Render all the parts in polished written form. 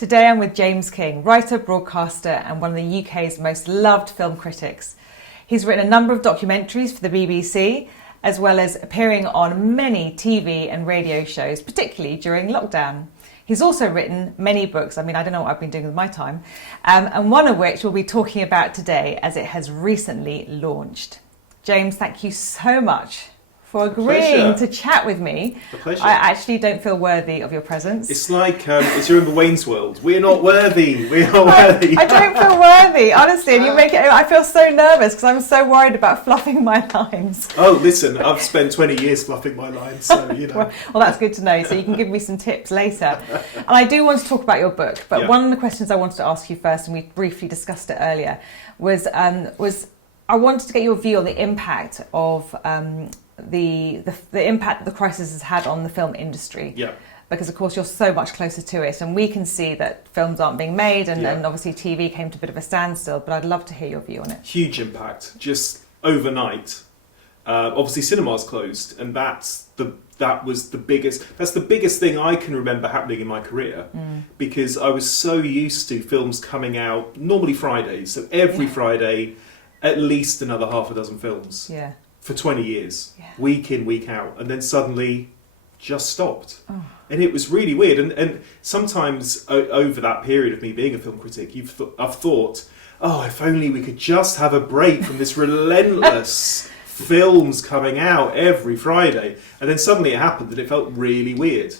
Today I'm with James King, writer, broadcaster and one of the UK's most loved film critics. He's written a number of documentaries for the BBC, as well as appearing on many TV and radio shows, particularly during lockdown. He's also written many books. I don't know what I've been doing with my time, and one of which we'll be talking about today as it has recently launched. James, thank you so much for agreeing to chat with me. A pleasure. I actually don't feel worthy of your presence. It's like, it's you remember Wayne's World. We're not worthy. We're not worthy. I don't feel worthy, honestly. And you make it. I feel so nervous because I'm so worried about fluffing my lines. Oh, listen, I've spent 20 years fluffing my lines, so you know. Well, that's good to know. So you can give me some tips later. And I do want to talk about your book, but one of the questions I wanted to ask you first, and we briefly discussed it earlier, was I wanted to get your view on the impact of the impact the crisis has had on the film industry. Yeah. Because of course you're so much closer to it, and we can see that films aren't being made, and obviously TV came to a bit of a standstill. But I'd love to hear your view on it. Huge impact, just overnight. Obviously, cinemas closed, and that was the biggest. That's the biggest thing I can remember happening in my career, because I was so used to films coming out normally Fridays, so every Friday, at least another half a dozen films. Yeah. For 20 years, week in, week out, and then suddenly just stopped. Oh. And it was really weird. And sometimes over that period of me being a film critic, I've thought, oh, if only we could just have a break from this relentless films coming out every Friday. And then suddenly it happened and it felt really weird.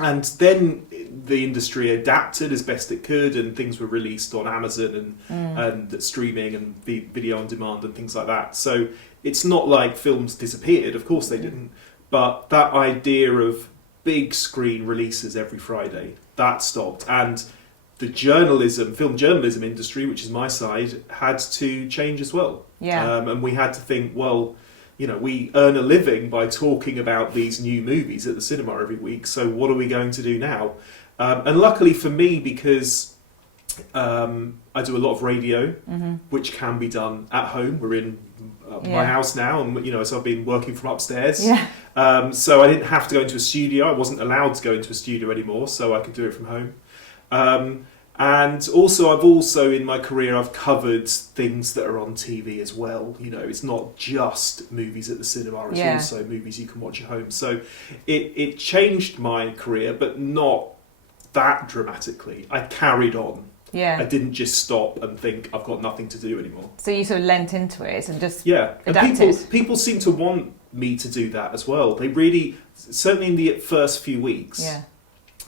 And then the industry adapted as best it could, and things were released on Amazon and streaming and video on demand and things like that. So it's not like films disappeared, of course they didn't, but that idea of big screen releases every Friday, that stopped. And the film journalism industry, which is my side, had to change as well. Yeah. And we had to think, well, we earn a living by talking about these new movies at the cinema every week, so what are we going to do now? And luckily for me, because I do a lot of radio, which can be done at home. We're in my house now, and so I've been working from upstairs. Yeah. So I didn't have to go into a studio. I wasn't allowed to go into a studio anymore, so I could do it from home. And also, in my career, I've covered things that are on TV as well. It's not just movies at the cinema, it's also movies you can watch at home. So it changed my career, but not that dramatically. I carried on. Yeah. I didn't just stop and think I've got nothing to do anymore. So you sort of lent into it and just adapted. And people seem to want me to do that as well. They really, certainly in the first few weeks,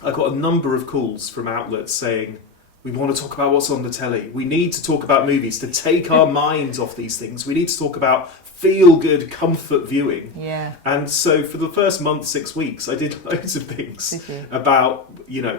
I got a number of calls from outlets saying, we want to talk about what's on the telly. We need to talk about movies to take our minds off these things. We need to talk about feel-good comfort viewing. Yeah. And so for the first month, 6 weeks, I did loads of things about,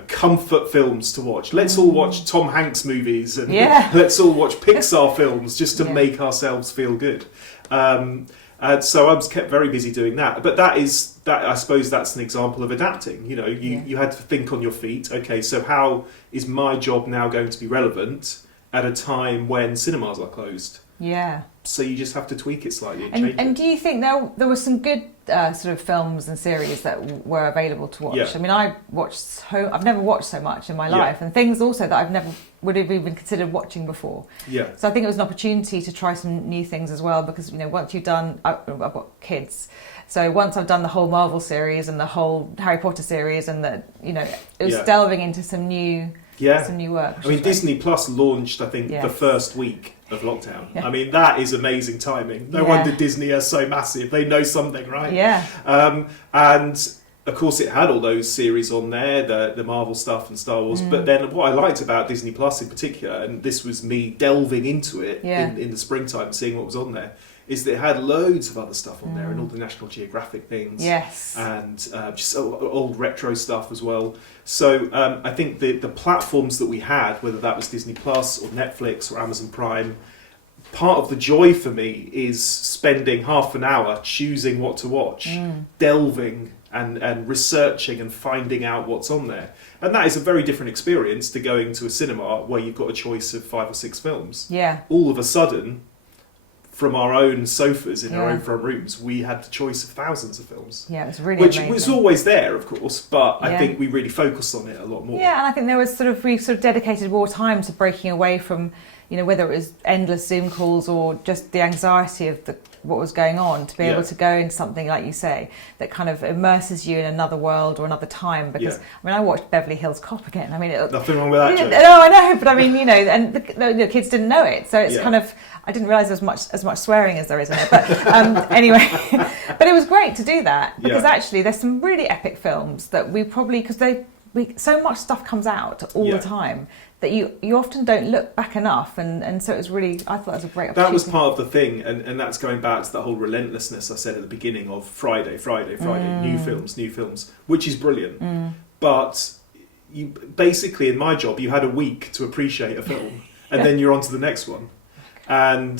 comfort films to watch. Let's all watch Tom Hanks movies, and let's all watch Pixar films just to make ourselves feel good. And so I was kept very busy doing that. But I suppose that's an example of adapting. You had to think on your feet. Okay, so how is my job now going to be relevant at a time when cinemas are closed? Yeah. So you just have to tweak it slightly and change it. And do you think there were some good sort of films and series that were available to watch? Yeah. I've never watched so much in my life, and things also that I've never would have even considered watching before. Yeah. So I think it was an opportunity to try some new things as well, because once you've done, I've got kids, so once I've done the whole Marvel series and the whole Harry Potter series, and it was delving into some new work. Disney Plus launched, I think, the first week of lockdown. Yeah. That is amazing timing. No wonder Disney are so massive. They know something, right? Yeah. And of course it had all those series on there, the Marvel stuff and Star Wars. But then what I liked about Disney Plus in particular, and this was me delving into it in the springtime, seeing what was on there, is that it had loads of other stuff on there, and all the National Geographic things. Yes. And just old retro stuff as well. So I think the platforms that we had, whether that was Disney Plus or Netflix or Amazon Prime, part of the joy for me is spending half an hour choosing what to watch, delving and researching and finding out what's on there. And that is a very different experience to going to a cinema where you've got a choice of 5 or 6 films. Yeah. All of a sudden, from our own sofas in our Yeah. own front rooms, we had the choice of thousands of films. Yeah, it was really Which amazing. was always there, of course, but I Yeah. think we really focused on it a lot more. Yeah, and I think we sort of dedicated more time to breaking away from, whether it was endless Zoom calls or just the anxiety of what was going on, to be able to go into something, like you say, that kind of immerses you in another world or another time. Because, I watched Beverly Hills Cop again. Nothing wrong with that, Jo. No, I know, but and the kids didn't know it. So it's kind of, I didn't realise there was as much swearing as there is in it. But anyway, but it was great to do that, because actually there's some really epic films that we probably, because so much stuff comes out all the time, that you often don't look back enough, and so it was really, I thought that was a great opportunity. That was part of the thing, and that's going back to the whole relentlessness I said at the beginning of Friday, new films, which is brilliant. But you basically, in my job, you had a week to appreciate a film, and then you're on to the next one. And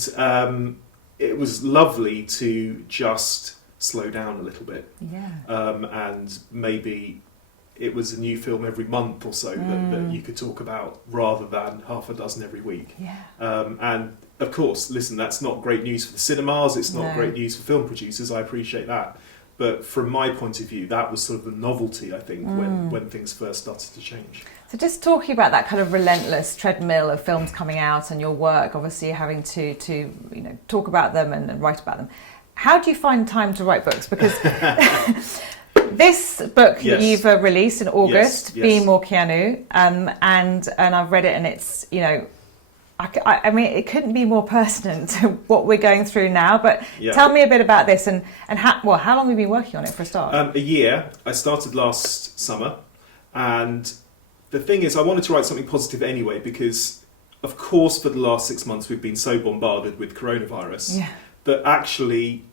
it was lovely to just slow down a little bit. And maybe it was a new film every month or so that you could talk about, rather than half a dozen every week. And of course, listen, that's not great news for the cinemas, it's not great news for film producers, I appreciate that. But from my point of view, that was sort of the novelty, I think, when things first started to change. So just talking about that kind of relentless treadmill of films coming out, and your work, obviously having to talk about them and write about them. How do you find time to write books? Because this book you've released in August, Being More Keanu, and I've read it, and it's, I mean, it couldn't be more pertinent to what we're going through now. But tell me a bit about this, and how long have you been working on it for a start? A year. I started last summer, and the thing is, I wanted to write something positive anyway, because, of course, for the last 6 months we've been so bombarded with coronavirus that actually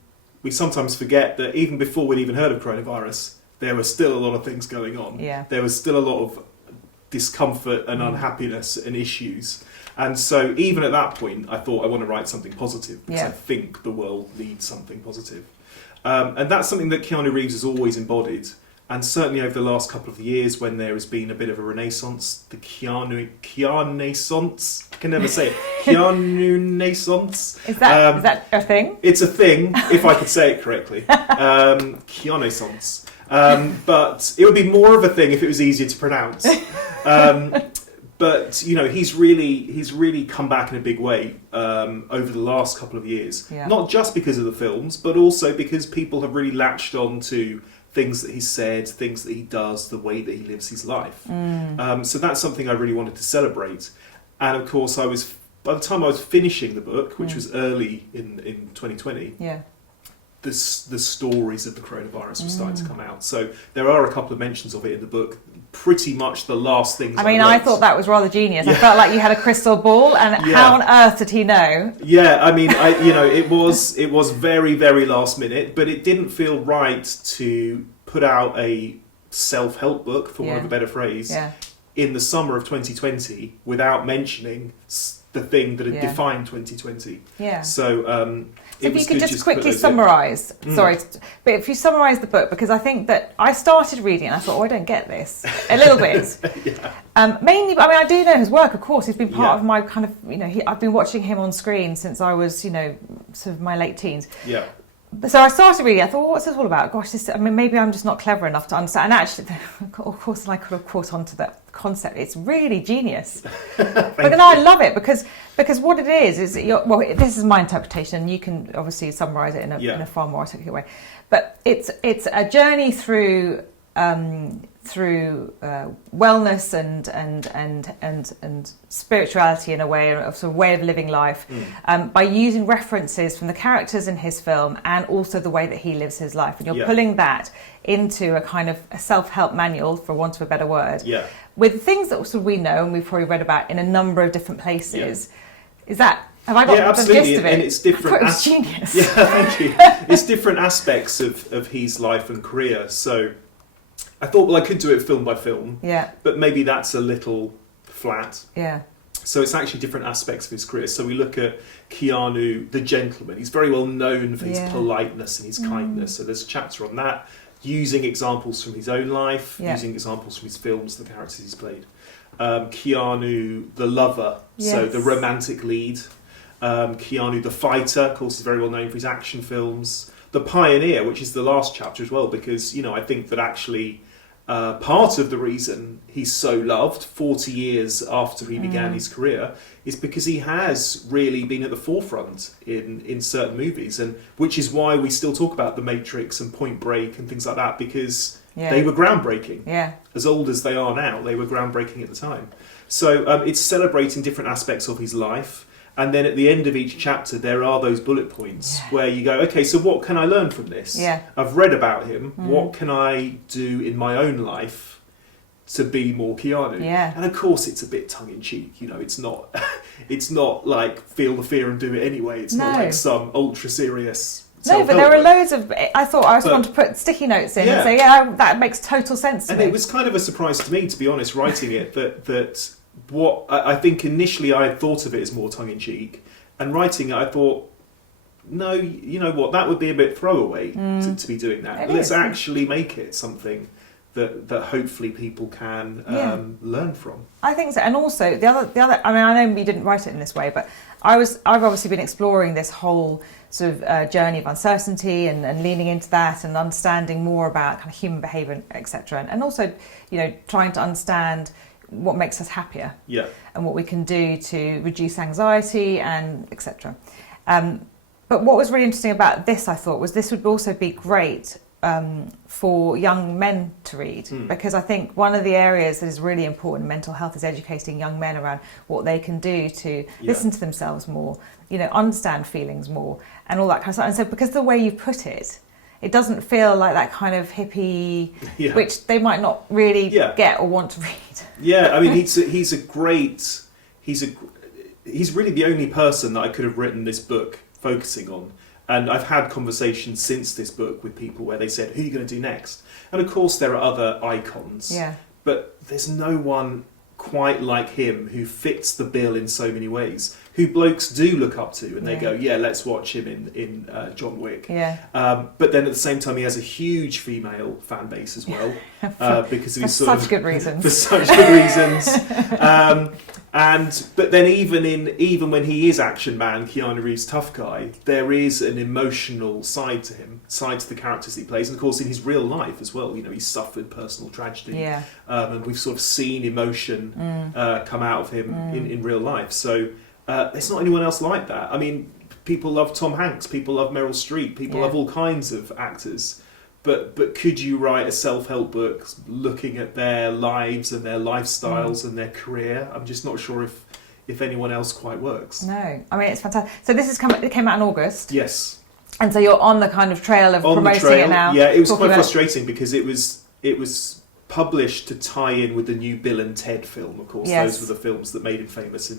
we sometimes forget that even before we'd even heard of coronavirus, there were still a lot of things going on. There was still a lot of discomfort and unhappiness and issues. And so even at that point, I thought I want to write something positive, because I think the world needs something positive. And that's something that Keanu Reeves has always embodied. And certainly over the last couple of years, when there has been a bit of a renaissance, the Keanu-naissance, I can never say it, Keanu-naissance. Is that a thing? It's a thing, if I could say it correctly. Keanu-naissance. But it would be more of a thing if it was easier to pronounce. But he's really come back in a big way over the last couple of years. Not just because of the films, but also because people have really latched on to things that he said, things that he does, the way that he lives his life. So that's something I really wanted to celebrate. And of course, by the time I was finishing the book, which was early in 2020, the stories of the coronavirus were starting to come out. So there are a couple of mentions of it in the book. Pretty much the last things I thought that was rather genius. I felt like you had a crystal ball, and how on earth did he know? It was very, very last minute, but it didn't feel right to put out a self-help book, for want of a better phrase, in the summer of 2020 without mentioning the thing that had defined 2020. So if you could just quickly summarise, sorry, but if you summarise the book, because I think that I started reading and I thought, I don't get this, a little bit. Mainly, I do know his work, of course. He's been part of my kind of, I've been watching him on screen since I was, sort of my late teens. So I started reading. I thought, what's this all about? Gosh, maybe I'm just not clever enough to understand. And actually, of course, I could have caught on to that concept. It's really genius. But then I love it because what it is this is my interpretation. And you can obviously summarise it in a far more articulate way. But it's a journey through wellness and spirituality, in a way, a sort of way of living life, by using references from the characters in his film and also the way that he lives his life. And you're pulling that into a kind of a self-help manual, for want of a better word, with things that sort of we know and we've probably read about in a number of different places. Have I got the gist of it? And it's different. It's genius. Thank you. It's different aspects of his life and career. So I thought, I could do it film by film. But maybe that's a little flat. So it's actually different aspects of his career. So we look at Keanu, the gentleman. He's very well known for his politeness and his kindness. So there's a chapter on that, using examples from his own life, using examples from his films, the characters he's played. Keanu, the lover, so the romantic lead. Keanu the Fighter, of course, is very well known for his action films. The Pioneer, which is the last chapter as well, because, you know, I think that actually part of the reason he's so loved 40 years after he began his career is because he has really been at the forefront in certain movies, and which is why we still talk about The Matrix and Point Break and things like that, because they were groundbreaking. Yeah. As old as they are now, they were groundbreaking at the time. So it's celebrating different aspects of his life. And then at the end of each chapter, there are those bullet points where you go, okay, so what can I learn from this? Yeah. I've read about him. What can I do in my own life to be more Keanu? Yeah. And of course, it's a bit tongue-in-cheek. You know, it's not like feel the fear and do it anyway. It's not like some ultra-serious... No, but there are loads of... I thought I was going to put sticky notes in and say, that makes total sense to me. And it was kind of a surprise to me, to be honest, writing it, that what I think initially I had thought of it as more tongue-in-cheek, and writing it I thought, no, you know what, that would be a bit throwaway to be doing that. Let's actually make it something that hopefully people can learn from. I think so. And also the other I mean, I know you didn't write it in this way, but I've obviously been exploring this whole sort of journey of uncertainty and leaning into that and understanding more about kind of human behaviour, etc. And also, you know, trying to understand what makes us happier, and what we can do to reduce anxiety and etc. But what was really interesting about this, I thought, was this would also be great for young men to read, because I think one of the areas that is really important in mental health is educating young men around what they can do to listen to themselves more, you know, understand feelings more, and all that kind of stuff. And so, because the way you put it, it doesn't feel like that kind of hippie, which they might not really get or want to read. Yeah, I mean, he's really the only person that I could have written this book focusing on. And I've had conversations since this book with people where they said, who are you going to do next? And of course there are other icons, but there's no one quite like him who fits the bill in so many ways, who blokes do look up to, and they go, let's watch him in John Wick. But then at the same time, he has a huge female fan base as well, because of his such good reasons. For such good reasons. But then even when he is action man, Keanu Reeves tough guy, there is an emotional side to him, side to the characters he plays, and of course in his real life as well. You know, he's suffered personal tragedy, and we've sort of seen emotion come out of him in real life. So there's not anyone else like that. I mean, people love Tom Hanks, people love Meryl Streep, people love all kinds of actors. But could you write a self-help book looking at their lives and their lifestyles and their career? I'm just not sure if anyone else quite works. No, I mean, it's fantastic. So it came out in August. Yes. And so you're on the kind of trail of promoting it now. Yeah, it was quite frustrating because it was published to tie in with the new Bill and Ted film. Of course, those were the films that made him famous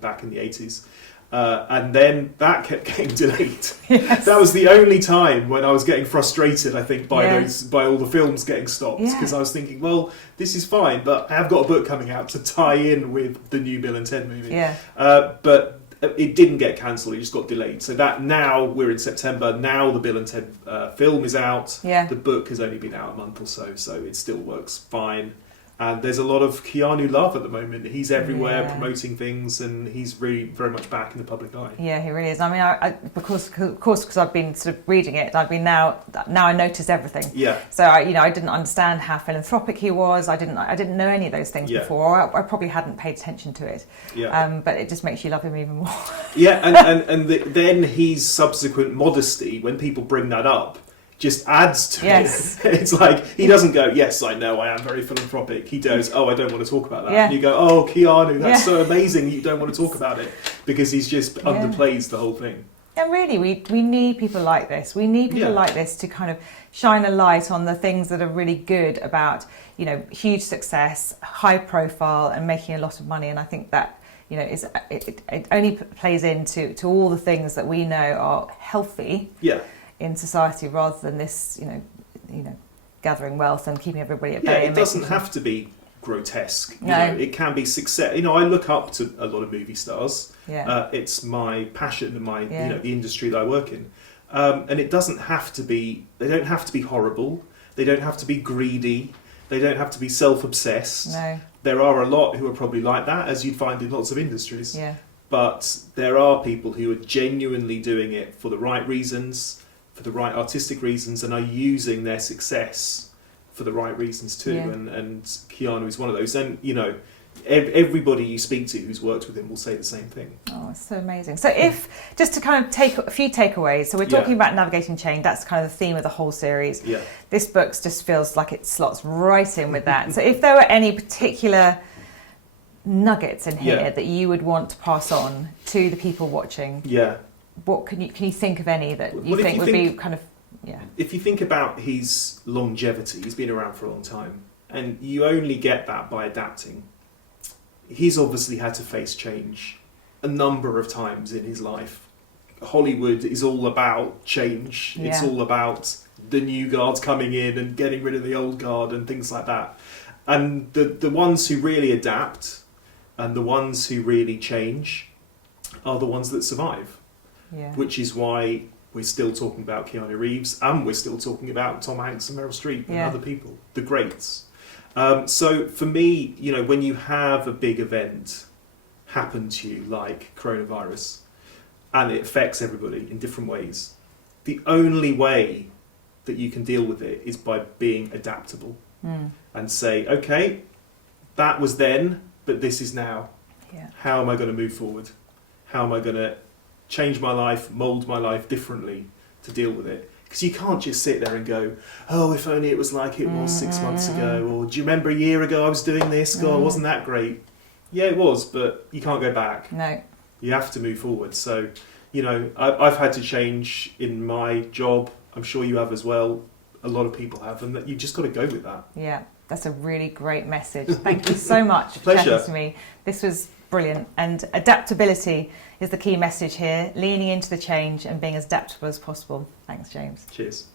back in the 80s. And then that kept getting delayed. That was the only time when I was getting frustrated, I think, by all the films getting stopped, because I was thinking, well, this is fine, but I have got a book coming out to tie in with the new Bill and Ted movie. But it didn't get cancelled; it just got delayed. So that now we're in September. Now the Bill and Ted film is out. The book has only been out a month or so it still works fine. And there's a lot of Keanu love at the moment. He's everywhere promoting things, and he's really very much back in the public eye. Yeah, he really is. I mean, because I've been sort of reading it, I've been now I noticed everything. Yeah. So I didn't understand how philanthropic he was. I didn't know any of those things before. I probably hadn't paid attention to it. Yeah. But it just makes you love him even more. Then his subsequent modesty, when people bring that up, just adds to it. It's like, he doesn't go, yes, I know, I am very philanthropic. He goes, oh, I don't want to talk about that. And you go, oh, Keanu, that's so amazing, you don't want to talk about it. Because he's just underplays the whole thing. And really, we need people like this. We need people like this to kind of shine a light on the things that are really good about, you know, huge success, high profile, and making a lot of money. And I think that, you know, it only plays into all the things that we know are healthy. Yeah. In society, rather than this, you know, gathering wealth and keeping everybody at bay. Yeah, it doesn't have to be grotesque. You know, it can be success. You know, I look up to a lot of movie stars. Yeah. It's my passion and my, you know, the industry that I work in. And it doesn't have to be. They don't have to be horrible. They don't have to be greedy. They don't have to be self-obsessed. No. There are a lot who are probably like that, as you'd find in lots of industries. Yeah. but there are people who are genuinely doing it for the right reasons, for the right artistic reasons, and are using their success for the right reasons too. Yeah. And Keanu is one of those. And, you know, everybody you speak to who's worked with him will say the same thing. Oh, it's so amazing. So if, just to kind of take a few takeaways, so we're talking about navigating change, that's kind of the theme of the whole series. Yeah. This book just feels like it slots right in with that. So if there were any particular nuggets in here that you would want to pass on to the people watching, what can you think of any that you think would be kind of, if you think about his longevity, he's been around for a long time, and you only get that by adapting. He's obviously had to face change a number of times in his life. Hollywood is all about change. Yeah. It's all about the new guards coming in and getting rid of the old guard and things like that. And the ones who really adapt and the ones who really change are the ones that survive. Yeah. Which is why we're still talking about Keanu Reeves, and we're still talking about Tom Hanks and Meryl Streep and other people, the greats. So for me, you know, when you have a big event happen to you, like coronavirus, and it affects everybody in different ways, the only way that you can deal with it is by being adaptable and say, okay, that was then, but this is now. Yeah. How am I going to move forward? How am I going to change my life, mould my life differently to deal with it? Because you can't just sit there and go, oh, if only it was like it was 6 months ago, or do you remember a year ago I was doing this? God, wasn't that great? Yeah, it was, but you can't go back. No. You have to move forward. So, you know, I've had to change in my job. I'm sure you have as well. A lot of people have, and that you've just got to go with that. Yeah, that's a really great message. Thank you so much for Pleasure. chatting to me. This was brilliant. And adaptability is the key message here, leaning into the change and being as adaptable as possible. Thanks, James. Cheers.